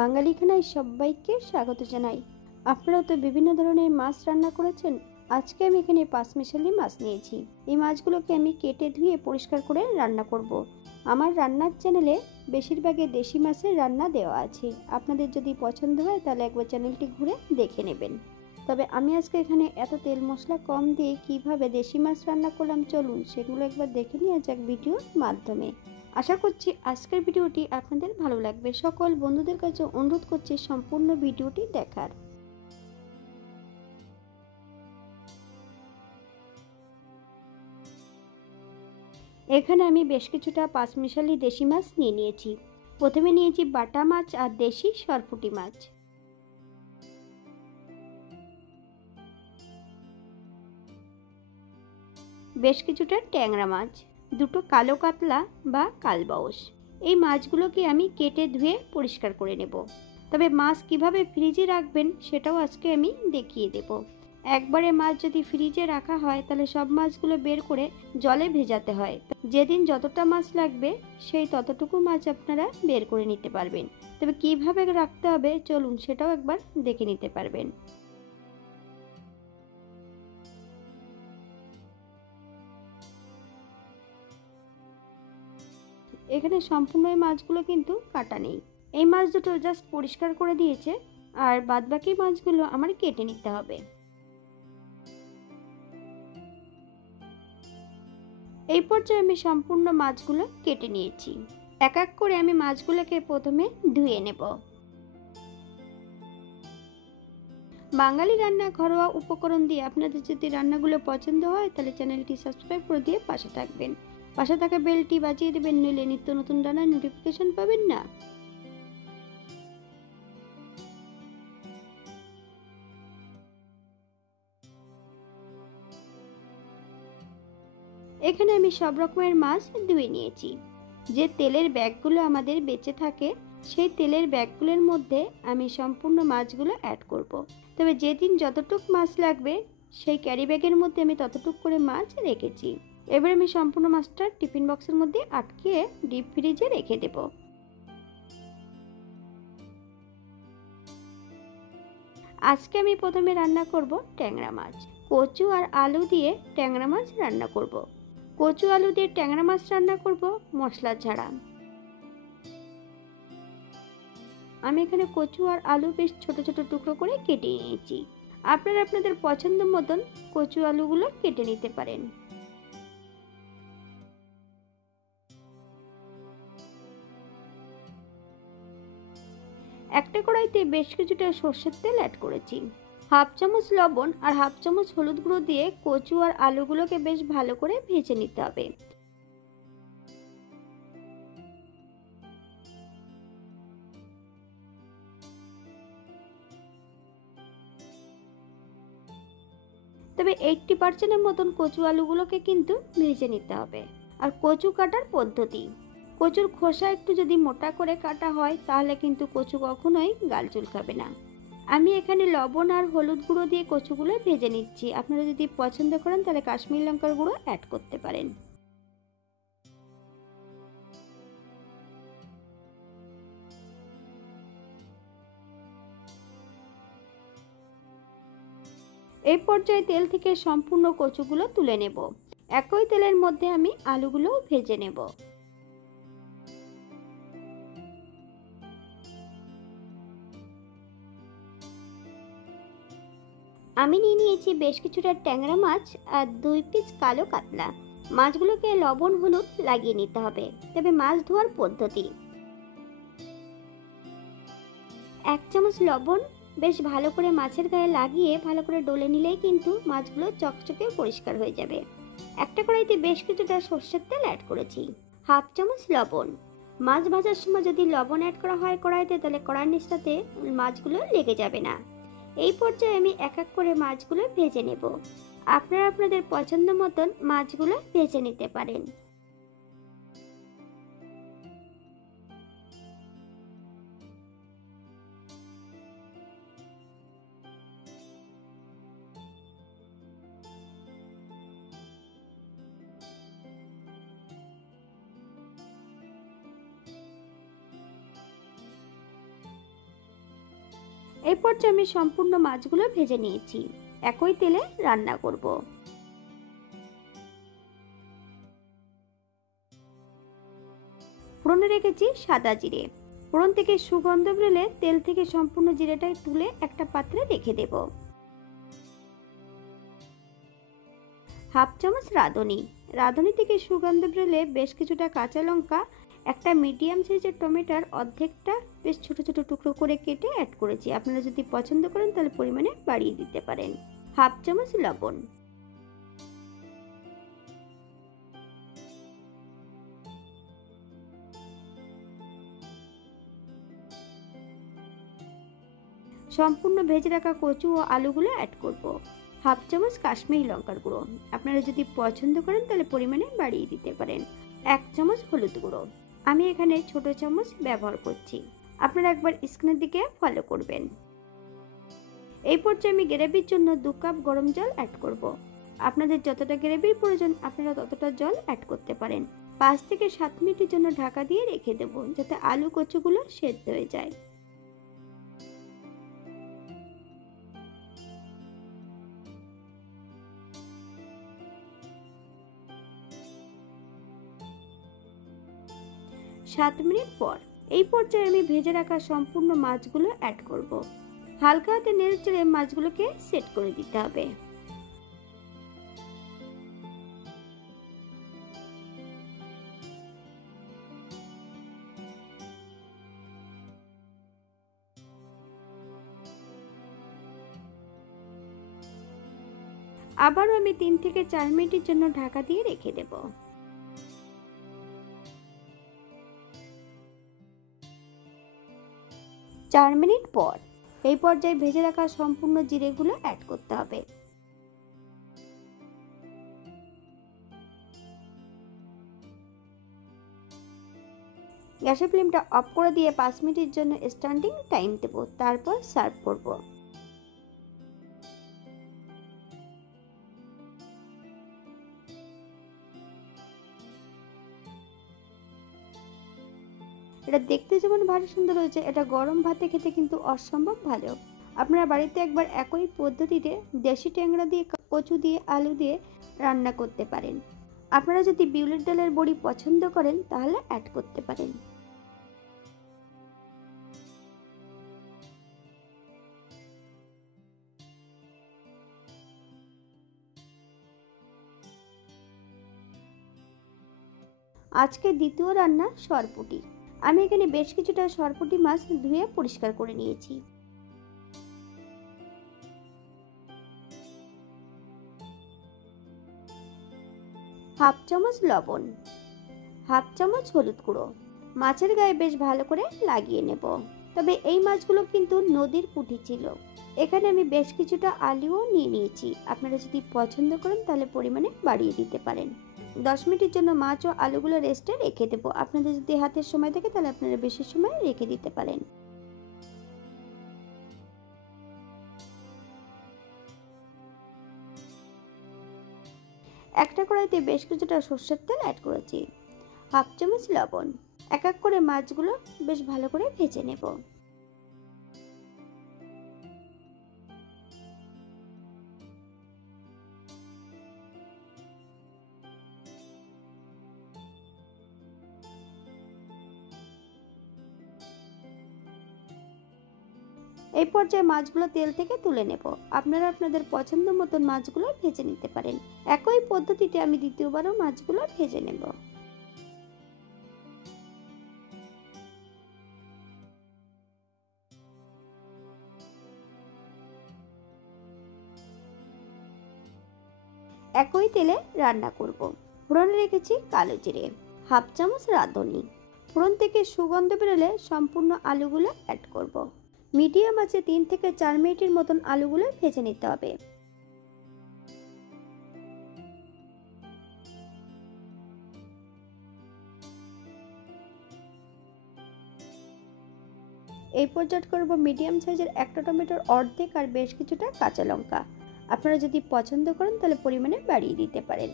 বাঙালি খানায় সবাইকে স্বাগত জানাই। আপনারা তো বিভিন্ন ধরনের মাছ রান্না করেছেন। আজকে আমি এখানে পাঁচমিশালি মাছ নিয়েছি। এই মাছগুলোকে আমি কেটে ধুয়ে পরিষ্কার করে রান্না করব। আমার রান্নার চ্যানেলে বেশিরভাগই দেশি মাছের রান্না দেওয়া আছে। আপনাদের যদি পছন্দ হয় তাহলে একবার চ্যানেলটি ঘুরে দেখে নেবেন। তবে আমি আজকে এখানে এত তেল মশলা কম দিয়ে কিভাবে দেশি মাছ রান্না করলাম, চলুন সেগুলো একবার দেখে নেওয়া যাক ভিডিওর মাধ্যমে। আশা করছি আজকের ভিডিওটি আপনাদের ভালো লাগবে। সকল বন্ধুদের কাছে অনুরোধ করছি সম্পূর্ণ ভিডিওটি দেখার। এখানে আমি বেশ কিছুটা পাঁচমিশালি দেশি মাছ নিয়ে নিয়েছি। প্রথমে নিয়েছি বাটা মাছ আর দেশি সরপুঁটি মাছ। বেশ কিছুটা ট্যাংরা মাছ, দুটো কালো কাতলা বা কালবাউস। এই মাছগুলোকে আমি কেটে ধুয়ে পরিষ্কার করে নেব। তবে মাছ কিভাবে ফ্রিজে রাখবেন সেটাও আজকে আমি দেখিয়ে দেব। একবারে মাছ যদি ফ্রিজে রাখা হয় তাহলে সব মাছগুলো বের করে জলে ভেজাতে হয়। যেদিন যতটা মাছ লাগবে সেই ততটুকু মাছ আপনারা বের করে নিতে পারবেন। তবে কিভাবে রাখতে হবে চলুন সেটাও একবার দেখে নিতে পারবেন। এখানে সম্পূর্ণ এই মাছগুলো কিন্তু কাটা নেই। এই মাছ দুটো জাস্ট পরিষ্কার করে দিয়েছে, আর বাদবাকি মাছগুলো আমার কেটে নিতে হবে। এই পর্যায়ে আমি সম্পূর্ণ মাছগুলো কেটে নিয়েছি। এক এক করে আমি মাছগুলোকে প্রথমে ধুয়ে নেব। বাঙালি রান্না ঘরোয়া উপকরণ দিয়ে আপনাদের যদি রান্নাগুলো পছন্দ হয় তাহলে চ্যানেলটি সাবস্ক্রাইব করে দিয়ে পাশে থাকবেন। পাশে থাকা বেলটি বাজিয়ে দেবেন, নইলে নিত্য নতুন রান্নার নোটিফিকেশন পাবেন না। এখানে আমি সব রকমের মাছ ধুয়ে নিয়েছি। যে তেলের ব্যাগগুলো আমাদের বেঁচে থাকে সেই তেলের ব্যাগগুলোর মধ্যে আমি সম্পূর্ণ মাছগুলো অ্যাড করব। তবে যেদিন যতটুক মাছ লাগবে সেই ক্যারি ব্যাগের মধ্যে আমি ততটুক করে মাছ রেখেছি। এবার আমি সম্পূর্ণ মাছটা টিফিন বক্সের মধ্যে আটকে ডিপ ফ্রিজে রেখে দেব। আজকে আমি প্রথমে রান্না করব ট্যাংরা মাছ। কচু আর আলু দিয়ে ট্যাংরা মাছ রান্না করব। কচু আলু দিয়ে ট্যাংরা মাছ রান্না করব মশলা ছাড়া। আমি এখানে কচু আর আলু বেশ ছোট ছোট টুকরো করে কেটে নিয়েছি। আপনারা আপনাদের পছন্দ মতন কচু আলুগুলো কেটে নিতে পারেন। একটা কড়াইতে বেশ কিছুটা সর্ষের তেল অ্যাড করেছি। হাফ চামচ লবণ আর হাফ চামচ হলুদ গুঁড়ো দিয়ে কচু আর আলুগুলোকে বেশ ভালো করে ভেজে নিতে হবে। তবে 80% মতন কচু আলুগুলোকে কিন্তু ভেজে নিতে হবে। আর কচু কাটার পদ্ধতি, কচুর খোসা একটু যদি মোটা করে কাটা হয় তাহলে কিন্তু কচু কখনোই গাল চুলকাবে না। আমি এখানে লবণ আর হলুদ গুঁড়ো দিয়ে কচুগুলো ভেজে নিচ্ছি। আপনারা যদি পছন্দ করেন তাহলে কাশ্মীরি লঙ্কার গুঁড়ো অ্যাড করতে পারেন। এই পর্যায়ে তেল থেকে সম্পূর্ণ কচুগুলো তুলে নেব। একই তেলের মধ্যে আমি আলুগুলো ভেজে নেব। আমি নিয়ে নিয়েছি বেশ কিছুটা ট্যাংরা মাছ আর 2 পিস কালো কাতলা। মাছগুলোকে লবণ হলুদ লাগিয়ে নিতে হবে। তবে মাছ ধোয়ার পদ্ধতি, 1 চামচ লবণ বেশ ভালো করে মাছের গায়ে লাগিয়ে ভালো করে ডলে নিলেই কিন্তু মাছগুলো চকচকে পরিষ্কার হয়ে যাবে। একটা কড়াইতে বেশ কিছুটা সর্ষের তেল অ্যাড করেছি। হাফ চামচ লবণ। মাছ ভাজার সময় যদি লবণ অ্যাড করা হয় কড়াইতে তাহলে কড়াইর নিচটাতে মাছগুলো লেগে যাবে না। এই পর্যায়ে আমি এক এক করে মাছগুলো ভেজে নেব। আপনারা আপনাদের পছন্দ মতন মাছগুলো ভেজে নিতে পারেন। এই পর্যায়ে আমি সম্পূর্ণ মাছগুলো ভেজে নিয়েছি। একই তেলে রান্না করব। ফোড়নে রেখেছি সাদা জিরে। ফোড়ন থেকে সুগন্ধ বেরোলে তেল থেকে সম্পূর্ণ জিরেটাই তুলে একটা পাত্রে রেখে দেব। হাফ চামচ রাঁধুনি। রাঁধুনি থেকে সুগন্ধ বেরোলে বেশ কিছুটা কাঁচা লঙ্কা, একটা মিডিয়াম সাইজের টমেটোর অর্ধেকটা বেশ ছোট ছোট টুকরো করে কেটে অ্যাড করেছি। আপনারা যদি পছন্দ করেন তাহলে পরিমাণে বাড়িয়ে দিতে পারেন। হাফ চামচ লবণ। সম্পূর্ণ ভেজে রাখা কচু ও আলুগুলো অ্যাড করব। হাফ চামচ কাশ্মীরি লঙ্কার গুঁড়ো। আপনারা যদি পছন্দ করেন তাহলে পরিমাণে বাড়িয়ে দিতে পারেন। এক চামচ হলুদ গুঁড়ো। আমি এখানে ছোট চামচ ব্যবহার করছি। আপনারা একবার স্ক্রিনের দিকে ফলো করবেন। এই পর্যায়ে আমি গ্রেভির জন্য 2 কাপ গরম জল অ্যাড করব। আপনাদের যতটা গ্রেভির প্রয়োজন আপনারা ততটা জল অ্যাড করতে পারেন। 5 থেকে 7 মিনিটের জন্য ঢাকা দিয়ে রেখে দেব, যাতে আলু কচুগুলো সেদ্ধ হয়ে যায়। সাত মিনিট পর এই পর্যায়ে আমি ভেজে রাখা সম্পূর্ণ মাছগুলো অ্যাড করব। হালকা হাতে নেড়ে চেড়ে মাছগুলোকে সেট করে দিতে হবে। আবারও আমি 3 থেকে 4 মিনিটের জন্য ঢাকা দিয়ে রেখে দেব। 4 মিনিট পর এই পর্যায়ে ভেজে রাখা সম্পূর্ণ জিরেগুলো অ্যাড করতে হবে। গ্যাসের ফ্লেমটা অফ করে দিয়ে 5 মিনিটের জন্য স্ট্যান্ডিং টাইম দেব, তারপর সার্ভ করব। এটা দেখতে যেমন ভারী সুন্দর হয়েছে, এটা গরম ভাতে খেতে কিন্তু অসম্ভব ভালো। আপনারা বাড়িতে একবার একই পদ্ধতিতে দেশি ট্যাংরা দিয়ে, কচু দিয়ে, আলু দিয়ে রান্না করতে পারেন। আপনারা যদি বিউলির ডালের বড়ি পছন্দ করেন তাহলে অ্যাড করতে পারেন। আজকে দ্বিতীয় রান্না সরপুঁটি। আমি এখানে বেশ কিছুটা সরপুঁটি মাছ ধুয়ে পরিষ্কার করে নিয়েছি। হাফ চামচ লবণ, হাফ চামচ হলুদ গুঁড়ো। মাছের গায়ে বেশ ভালো করে লাগিয়ে নেব। তবে এই মাছগুলো কিন্তু নদীর পুঁটি ছিল। এখানে আমি বেশ কিছুটা আলুও নিয়ে নিয়েছি। আপনারা যদি পছন্দ করেন তাহলে পরিমাণে বাড়িয়ে দিতে পারেন। 10 মিনিটের জন্য মাছ ও আলুগুলো রেস্টে রেখে দেবো। আপনাদের যদি হাতের সময় থাকে তাহলে আপনারা বেশি সময় রেখে দিতে পারেন। একটা কড়াইতে বেশ কিছুটা সরষের তেল অ্যাড করেছি। হাফ চামচ লবণ। এক এক করে মাছগুলো বেশ ভালো করে ভেজে নেব। এই পর্যায়ে মাছগুলো তেল থেকে তুলে নেব। আপনারা আপনাদের পছন্দ মতন মাছগুলো ভেজে নিতে পারেন। একই পদ্ধতিতে আমি দ্বিতীয়বারও মাছগুলো ভেজে নেব। একই তেলে রান্না করব। ফোড়নে রেখেছি কালো জিরে, হাফ চামচ রাঁধুনি। ফোড়ন থেকে সুগন্ধ বেরোলে সম্পূর্ণ আলুগুলো অ্যাড করব। মিডিয়াম আঁচে 3 থেকে 4 মিনিটের মতন আলুগুলো ভেজে নিতে হবে। এই পর্যায়ে করব মিডিয়াম সাইজের একটা টমেটোর অর্ধেক আর বেশ কিছুটা কাঁচা লঙ্কা। আপনারা যদি পছন্দ করেন তাহলে পরিমাণে বাড়িয়ে দিতে পারেন।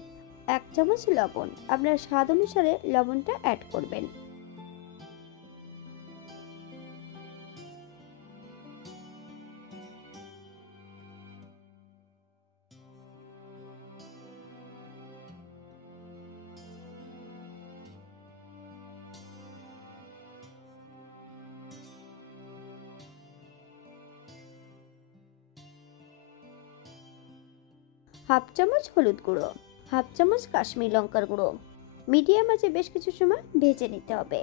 1 চামচ লবণ। আপনারা স্বাদ অনুসারে লবণটা অ্যাড করবেন। হাফ চামচ হলুদ গুঁড়ো, হাফ চামচ কাশ্মীর লঙ্কার গুঁড়ো। মিডিয়াম আঁচে বেশ কিছু সময় ভেজে নিতে হবে।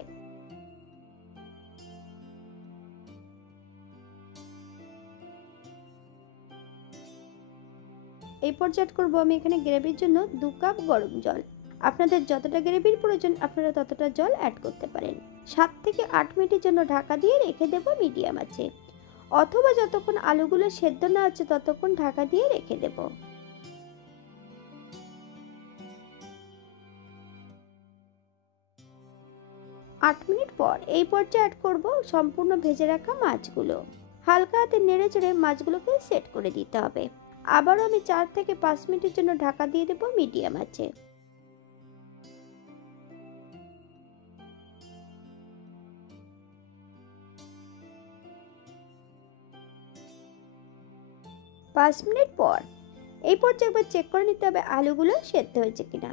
এই পর্যায়ে অ্যাড করবো আমি এখানে গ্রেভির জন্য 2 কাপ গরম জল। আপনাদের যতটা গ্রেভির প্রয়োজন আপনারা ততটা জল অ্যাড করতে পারেন। 7 থেকে 8 মিনিটের জন্য ঢাকা দিয়ে রেখে দেব মিডিয়াম আঁচে, অথবা যতক্ষণ আলুগুলো সেদ্ধ না হচ্ছে ততক্ষণ ঢাকা দিয়ে রেখে দেব। 8 মিনিট পর এই পর্যায়ে অ্যাড করব সম্পূর্ণ ভেজে রাখা মাছগুলো। হালকা হাতে নেড়ে চেড়ে মাছগুলোকে সেট করে দিতে হবে। আবারও আমি 4 থেকে 5 মিনিটের জন্য ঢাকা দিয়ে দেব মিডিয়াম আঁচে। পাঁচ মিনিট পর এই পর্যায়ে একবার চেক করে নিতে হবে আলুগুলো সেদ্ধ হয়েছে কিনা।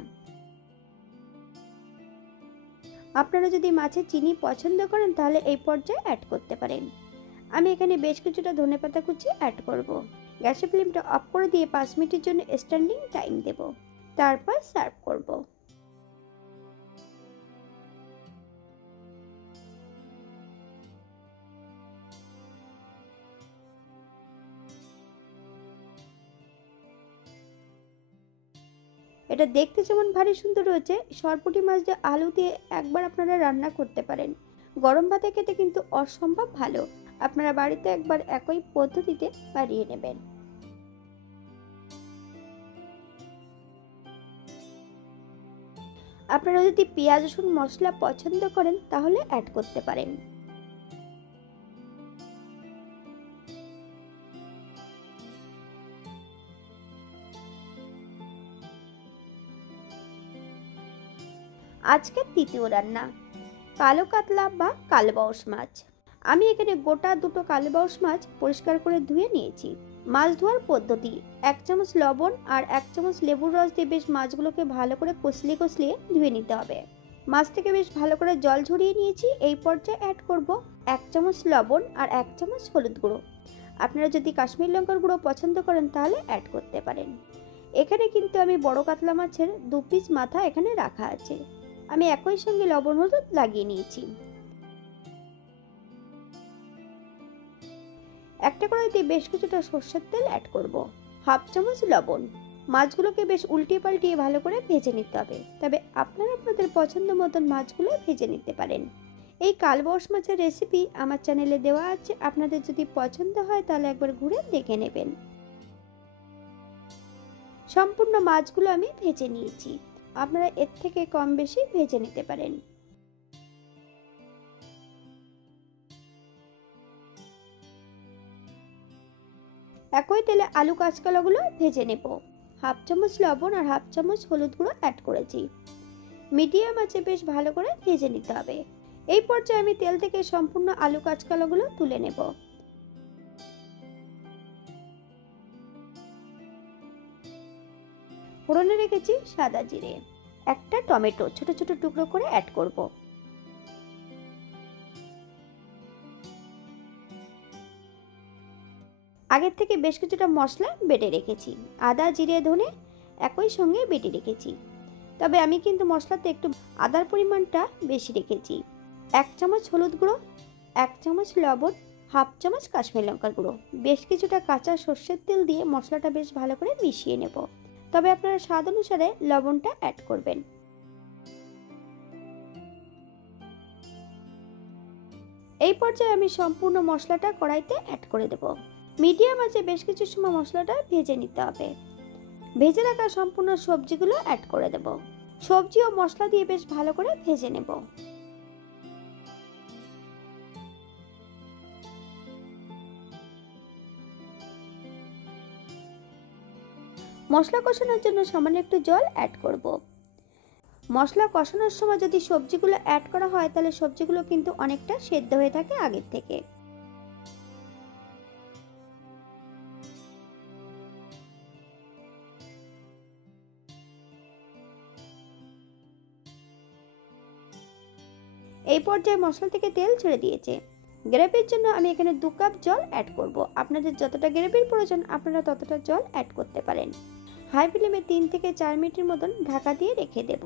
আপনারা যদি মাছে চিনি পছন্দ করেন তাহলে এই পর্যায়ে অ্যাড করতে পারেন। আমি এখানে বেশ কিছুটা ধনেপাতা কুচি অ্যাড করব। গ্যাসের ফ্লেমটা অফ করে দিয়ে 5 মিনিটের জন্য স্ট্যান্ডিং টাইম দেব, তারপর সার্ভ করব। এটা দেখতে যেমন ভারী সুন্দর হয়েছে, সরপুঁটি মাছ দিয়ে আলু দিয়ে একবার আপনারা রান্না করতে পারেন। গরম ভাতে খেতে কিন্তু অসম্ভব ভালো। আপনারা বাড়িতে একবার একই পদ্ধতিতে বানিয়ে নেবেন। আপনারা যদি পেঁয়াজ রসুন মশলা পছন্দ করেন তাহলে অ্যাড করতে পারেন। আজকের তৃতীয় রান্না, কালো কাতলা বা কালবাউস মাছ। আমি এখানে গোটা দুটো কালবাউস মাছ পরিষ্কার করে ধুয়ে নিয়েছি। মাছ ধোয়ার পদ্ধতি, 1 চামচ লবণ আর 1 চামচ লেবুর রস দিয়ে বেশ মাছগুলোকে ভালো করে কষলিয়ে ধুয়ে নিতে হবে। মাছ থেকে বেশ ভালো করে জল ঝরিয়ে নিয়েছি। এই পর্যায়ে অ্যাড করব 1 চামচ লবণ আর 1 চামচ হলুদ গুঁড়ো। আপনারা যদি কাশ্মীর লঙ্কার গুঁড়ো পছন্দ করেন তাহলে অ্যাড করতে পারেন। এখানে কিন্তু আমি বড় কাতলা মাছের 2 পিস মাথা এখানে রাখা আছে। আমি একই সঙ্গে লবণ হলুদ লাগিয়ে নিয়েছি। একটা কড়াইতে বেশ কিছুটা সরষের তেল অ্যাড করব, হাফ চামচ লবণ। মাছগুলোকে বেশ উল্টিয়ে পাল্টিয়ে ভালো করে ভেজে নিতে হবে, তবে আপনারা আপনাদের পছন্দ মতন মাছগুলো ভেজে নিতে পারেন। এই কালবাউস মাছের রেসিপি আমার চ্যানেলে দেওয়া আছে, আপনাদের যদি পছন্দ হয় তাহলে একবার ঘুরে দেখে নেবেন। সম্পূর্ণ মাছগুলো আমি ভেজে নিয়েছি, আপনারা এর থেকে কম বেশি ভেজে নিতে পারেন। একই তেলে আলু কাঁচকলাগুলো ভেজে নেব। হাফ চামচ লবণ আর হাফ চামচ হলুদ গুঁড়ো অ্যাড করেছি। মিডিয়াম আঁচে বেশ ভালো করে ভেজে নিতে হবে। এই পর্যায়ে আমি তেল থেকে সম্পূর্ণ আলু কাঁচকলাগুলো তুলে নেব। ফোড়নে রেখেছি সাদা জিরে, একটা টমেটো ছোট ছোট টুকরো করে অ্যাড করব। আগের থেকে বেশ কিছুটা মশলা বেটে রেখেছি, আদা জিরে ধনে একই সঙ্গে বেটে রেখেছি। তবে আমি কিন্তু মশলাতে একটু আদার পরিমাণটা বেশি রেখেছি। 1 চামচ হলুদ গুঁড়ো, 1 চামচ লবণ, হাফ চামচ কাশ্মীর লঙ্কার গুঁড়ো। বেশ কিছুটা কাঁচা সর্ষের তেল দিয়ে মশলাটা বেশ ভালো করে মিশিয়ে নেব, তবে আপনারা স্বাদ অনুসারে লবণটা অ্যাড করবেন। এই পর্যায়ে আমি সম্পূর্ণ মশলাটা কড়াইতে অ্যাড করে দেব। মিডিয়াম আঁচে বেশ কিছু সময় মশলাটা ভেজে নিতে হবে। ভেজে রাখা সম্পূর্ণ সবজিগুলো অ্যাড করে দেব। সবজি ও মশলা দিয়ে বেশ ভালো করে ভেজে নেব। মশলা কষানোর জন্য সামান্য একটু জল অ্যাড করব। মশলা কষানোর সময় যদি সবজিগুলো অ্যাড করা হয় তাহলে সবজিগুলো কিন্তু অনেকটা সেদ্ধ হয়ে থাকে আগের থেকে। এই পর্যায়ে মশলা থেকে তেল ছেড়ে দিয়েছে। গ্রেভির জন্য আমি এখানে 2 কাপ জল অ্যাড করব। আপনাদের যতটা গ্রেভির প্রয়োজন আপনারা ততটা জল অ্যাড করতে পারেন। হাই ফ্লেমে 3 থেকে 4 মিনিটের মতন ঢাকা দিয়ে রেখে দেব।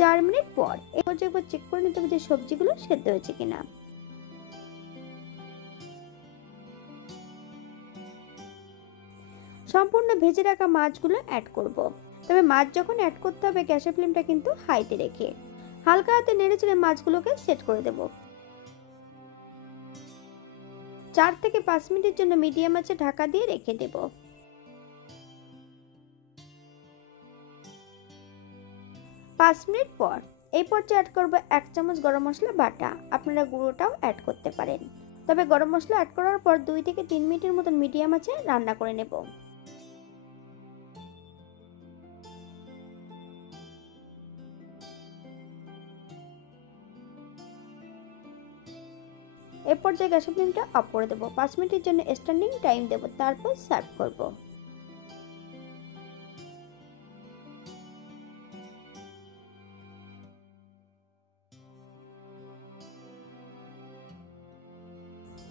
4 মিনিট পর এই পর্যায়ে একবার চেক করে নিতে হবে যে সবজিগুলো সেদ্ধ হয়েছে কিনা। সম্পূর্ণ ভেজে রাখা মাছগুলো অ্যাড করব। তবে মাছ যখন অ্যাড করতে হবে গ্যাসের ফ্লেমটা কিন্তু হাইতে রেখে হালকা হাতে নেড়েচেড়ে মাছগুলোকে সেট করে দেব। 4 থেকে 5 মিনিটের জন্য মিডিয়াম আঁচে ঢাকা দিয়ে রেখে দেব। 5 মিনিট পর এই পর্যায়ে অ্যাড করব 1 চামচ গরম মশলা বাটা। আপনারা গুঁড়োটাও অ্যাড করতে পারেন। তবে গরম মশলা অ্যাড করার পর 2 থেকে 3 মিনিটের মতন মিডিয়াম আঁচে রান্না করে নেব। এই পর্যায়ে গ্যাসের ফ্লেমটা অফ করে দেব। 5 মিনিটের জন্য স্ট্যান্ডিং টাইম দেব, তারপর সার্ভ করব।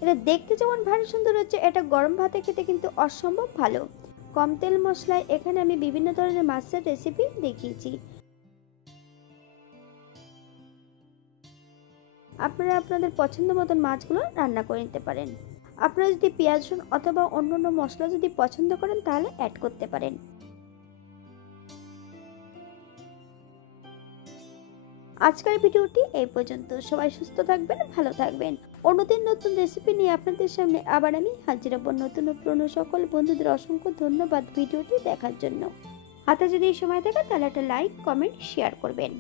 এটা দেখতে যেমন ভারী সুন্দর হচ্ছে, এটা গরম ভাতে খেতে কিন্তু অসম্ভব ভালো। কম তেল মশলায় এখানে আমি বিভিন্ন ধরনের মাছের রেসিপি দেখিয়েছি। আপনারা আপনাদের পছন্দ মতন মাছগুলো রান্না করে নিতে পারেন। আপনারা যদি পেঁয়াজ রসুন অথবা অন্যান্য মশলা যদি পছন্দ করেন তাহলে অ্যাড করতে পারেন। আজকের ভিডিওটি এই পর্যন্ত। সবাই সুস্থ থাকবেন, ভালো থাকবেন। অন্যদিন নতুন রেসিপি নিয়ে আপনাদের সামনে আবার আমি হাজির হব। নতুন ও পুরনো সকল বন্ধুদের অসংখ্য ধন্যবাদ ভিডিওটি দেখার জন্য। হাতে যদি সময় থাকে তাহলে একটা লাইক, কমেন্ট, শেয়ার করবেন।